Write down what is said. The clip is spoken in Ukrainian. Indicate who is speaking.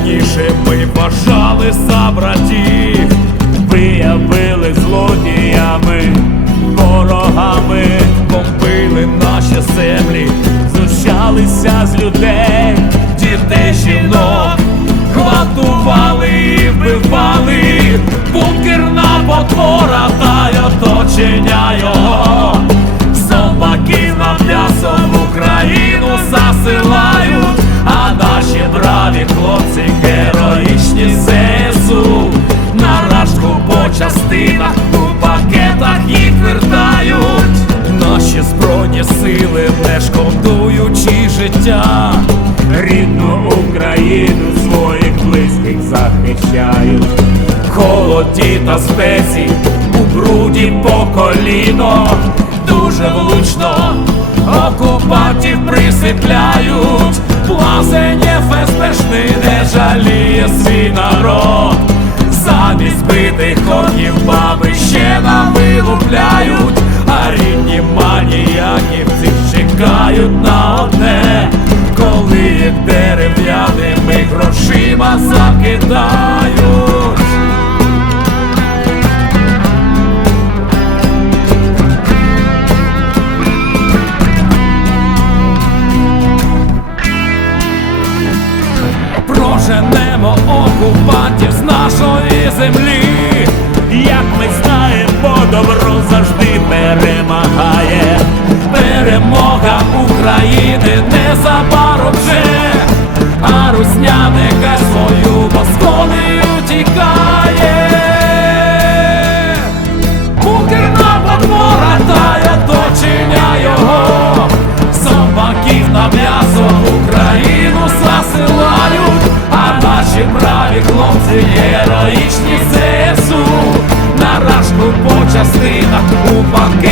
Speaker 1: Раніше ми бажали за братів, виявили злодіями, ворогами, бомбили наші землі, знущалися з людей, дітей жінок, гвалтували вбивали, бункерна потвора та не шкодуючи життя, рідну Україну своїх близьких захищають. Холоді та спеці у бруді по коліно дуже влучно окупантів присипляють, плазення феспешний не жаліє свій народ. Замість битих конів баби ще нам вилупляють, закидають. Проженемо окупантів з нашої землі, як ми знаємо, добро завжди перемагає. Перемога України незабаром вже, героїчні ЗСУ, наражку по частинах у пакет.